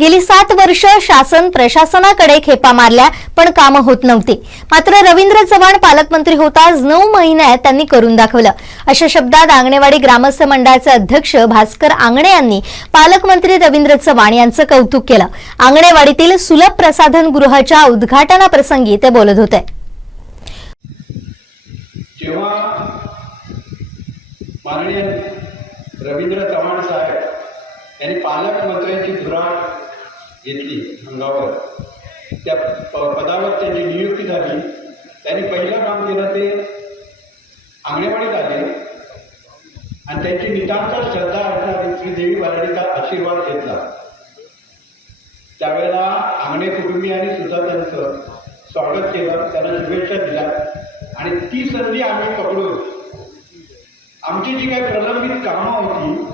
गेली सात वर्ष शासन प्रशासनाकडे खेपा मारल्या पण कामं होत नव्हती. मात्र रवींद्र चव्हाण पालकमंत्री होताच नऊ महिन्यात त्यांनी करून दाखवलं. अशा शब्दात आंगणेवाडी ग्रामस्थ मंडळाचे अध्यक्ष भास्कर आंगणे यांनी पालकमंत्री रवींद्र चव्हाण यांचं कौतुक केलं. आंगणेवाडीतील सुलभ प्रसाधन गृहाच्या उद्घाटनाप्रसंगी ते बोलत होते. रवींद्र चव्हाण साहेब यांनी पालकमंत्र्यांची धुरा घेतली अंगावर. त्या प- पदावर त्यांची नियुक्ती झाली. त्यांनी पहिलं काम केलं ते आंगणेवाडीत आले. आणि त्यांची नितांत श्रद्धा असणारी श्री देवी आशीर्वाद घेतला. त्यावेळेला आंगणे कुटुंबियांनी सुद्धा त्यांचं स्वागत केलं. त्यांना शुभेच्छा दिल्या. आणि ती संधी आम्ही पकडून आमची जी काही प्रलंबित कामं होती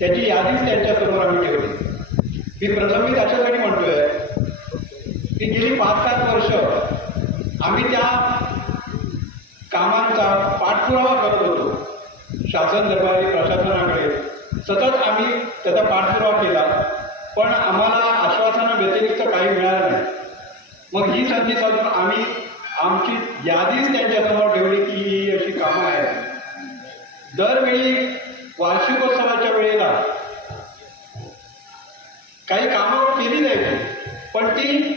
त्याची यादीच त्यांच्यासमोर आम्ही ठेवली. मी प्रथम मी त्याच्यासाठी म्हणतोय की गेली पाच सात वर्ष आम्ही त्या कामांचा पाठपुरावा करत होतो. शासन दरबारी प्रशासनाकडे. सतत आम्ही त्याचा पाठपुरावा केला. पण आम्हाला आश्वासना व्यतिरिक्त काही मिळालं नाही. मग ही संधी साधून आम्ही आमची यादीच त्यांच्यासमोर ठेवली की ही अशी कामं आहेत. दरवेळी वार्षिकोत्सवाच्या काही कामं केली नाही. पण ती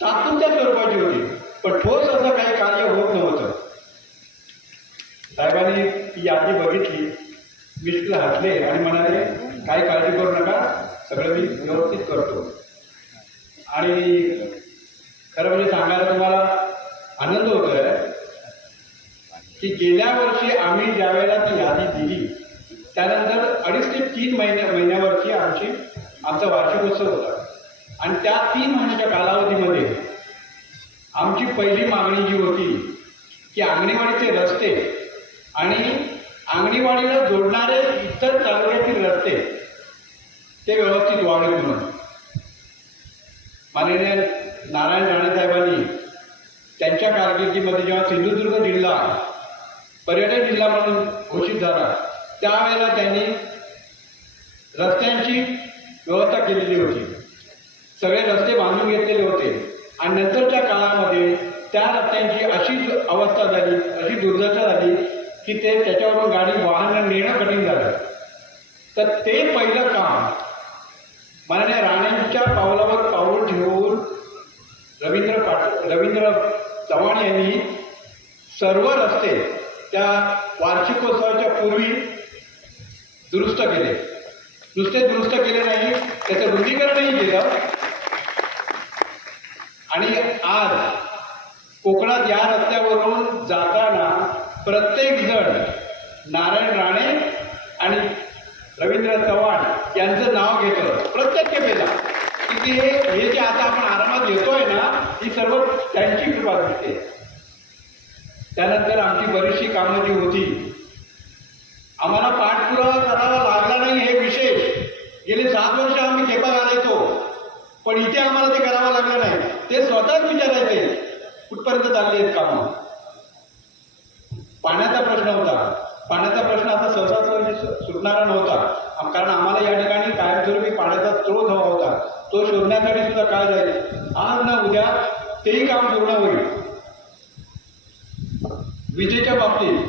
तात्पुरत्या स्वरूपाची होती. पण ठोस असं काही कार्य होत नव्हतं. साहेबांनी ती यादी बघितली. मिस्टर हसले आणि म्हणाले काही काळजी करू नका. सगळं मी व्यवस्थित करतो. आणि खरं म्हणजे सांगायला तुम्हाला आनंद होतोय की गेल्या वर्षी आम्ही ज्या वेळेला ती यादी दिली त्यानंतर अडीच ते तीन महिन्या महिन्यावरची आमची आमचा वार्षिकोत्सव होता. आणि त्या तीन महिन्याच्या कालावधीमध्ये आमची पहिली मागणी जी होती की अंगणेवाडीचे रस्ते आणि अंगणेवाडीला जोडणारे इतर तालुक्यातील रस्ते ते व्यवस्थित व्हावे म्हणून. माननीय नारायण राणे साहेबांनी त्यांच्या कारकिर्दीमध्ये जेव्हा सिंधुदुर्ग जिल्हा पर्यटन जिल्हा म्हणून घोषित झाला त्यावेळेला त्यांनी रस्त्यांची व्यवस्था केलेली होती. सगळे रस्ते बांधून घेतलेले होते. आणि नंतरच्या काळामध्ये त्या रस्त्यांची अशी अवस्था झाली अशी दुर्दशा झाली की ते त्याच्यावरून गाडी वाहन नेणं कठीण झालं. तर ते पहिलं काम माननीय राणेंच्या पावलावर पाऊल ठेवून रवींद्र पाट रवींद्र चव्हाण यांनी सर्व रस्ते त्या वार्षिकोत्सवाच्या पूर्वी दुरुस्त केले. नुसते दुरुस्त केले नाही त्याचं रुंदीकरणही केलं. आणि आज कोकणात या रस्त्यावरून जाताना प्रत्येक जण नारायण राणे आणि रवींद्र चव्हाण यांचं नाव घेतं प्रत्येक खेपेला की ते हे जे आता आपण आरामात येतोय ना ही सर्व त्यांची कृपा दिसते त्यानंतर आमची बरीचशी कामं जी होती आम्हाला पाठपुरावा करावा लागला नाही हे विशेष. गेले सात वर्ष आम्ही खेपा घालायचो. पण इथे आम्हाला ते करावं लागलं नाही. ते स्वतःच विचारायचे. कुठपर्यंत चालले आहेत कामं? पाण्याचा प्रश्न होता. पाण्याचा प्रश्न आता सहसा सुटणारा नव्हता. कारण आम्हाला या ठिकाणी कायमस्वरूपी पाण्याचा स्रोत हवा होता. तो शोधण्यासाठी सुद्धा काय जाईल? आज ना उद्या तेही काम पूर्ण होईल. विजेच्या बाबतीत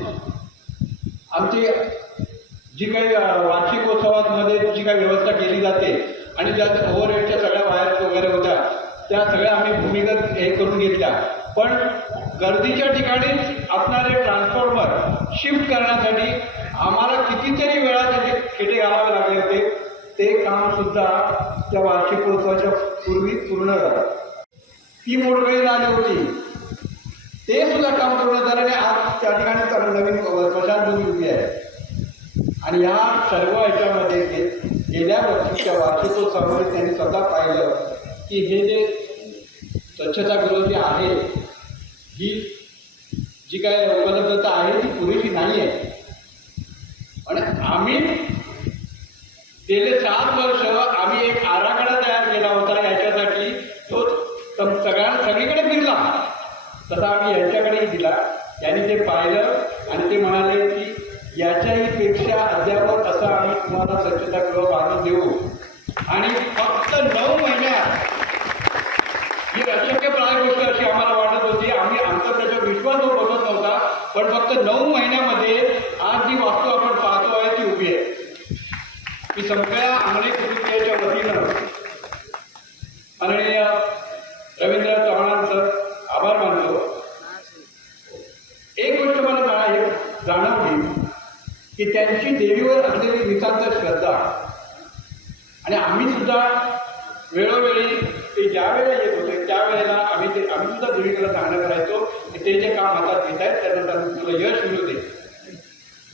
आमची जी काही अ, वार्षिकोत्सवामध्ये जी काही व्यवस्था केली जाते आणि ज्या ओव्हरहेडच्या सगळ्या वायर्स वगैरे होत्या त्या सगळ्या आम्ही भूमिगत हे करून घेतल्या. पण गर्दीच्या ठिकाणी असणारे ट्रान्सफॉर्मर शिफ्ट करण्यासाठी आम्हाला कितीतरी वेळा त्याचे खेटे घालावे लागले होते. ते कामसुद्धा त्या त्या वार्षिकोत्सवाच्या पूर्वी पूर्ण झालं. ती मोडकळी झाली होती. ते सुद्धा काम पूर्ण झालं आणि आज त्या ठिकाणी तर नवीन स्मशानभूमी उभी आहे आणि ह्या सर्व याच्यामध्ये गेल्या वर्षीच्या वार्षिकोत्सवामध्ये त्यांनी स्वतः पाहिलं की हे जे स्वच्छतागृह जे आहे ही जी काय उपलब्धता आहे ती पुरेशी नाही आहे. आणि आम्ही गेले सात वर्ष आम्ही एक आराखडा तयार केला होता तसा आम्ही यांच्याकडेही दिला. त्यांनी ते पाहिलं आणि ते म्हणाले की याच्याही पेक्षा अद्यावत असं आम्ही तुम्हाला स्वच्छतागृह बांधून देऊ. आणि फक्त नऊ महिन्यात ही अशक्य प्राय गोष्ट अशी आम्हाला वाटत होती. आम्ही आमचा त्याच्यावर विश्वास बसत नव्हता पण फक्त नऊ महिन्यामध्ये आज जी वास्तू आपण पाहतो आहे ती उभी आहे. की सगळ्या आंगणे कुटुंबियाच्या वतीनं माननीय रवींद्र चव्हाणांचं आभार मानतो एक गोष्ट मला जाणा जाणवली की त्यांची देवीवर असलेली नितांत श्रद्धा. आणि आम्ही सुद्धा वेळोवेळी ते ज्यावेळेला येत होते त्यावेळेला आम्ही ते आम्ही सुद्धा देवीकडे सांगण्यात करायचो की ते जे काम हातात घेत आहेत त्यानंतर तुला यश मिळू दे.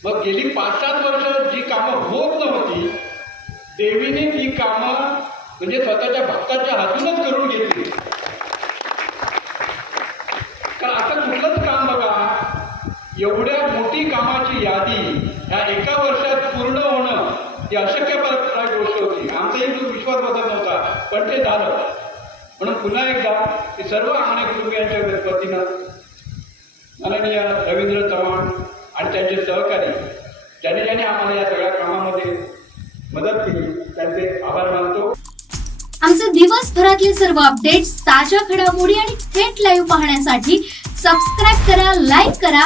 मग गेली पाच सात वर्ष जी कामं होत नव्हती देवीने ती कामं म्हणजे स्वतःच्या भक्ताच्या हातूनच करून घेतली कारण आता कुठलंच काम बघा एवढ्या मोठी कामाची यादी ह्या एका वर्षात पूर्ण होणं ही अशक्य गोष्ट होती. आमचाही तो विश्वास बदल नव्हता पण ते झालं. म्हणून पुन्हा एकदा ते सर्व आंगणे कुटुंबियांच्या वतीनं माननीय रवींद्र चव्हाण आणि त्यांचे सहकारी ज्याने ज्याने आम्हाला या सगळ्या कामामध्ये मदत केली त्यांचे आभार मानतो. आमचे दिवसभरातले सर्व अपडेट्स ताज्या घडामोडी आणि थेट लाईव्ह पाहण्यासाठी सबस्क्राईब करा लाईक करा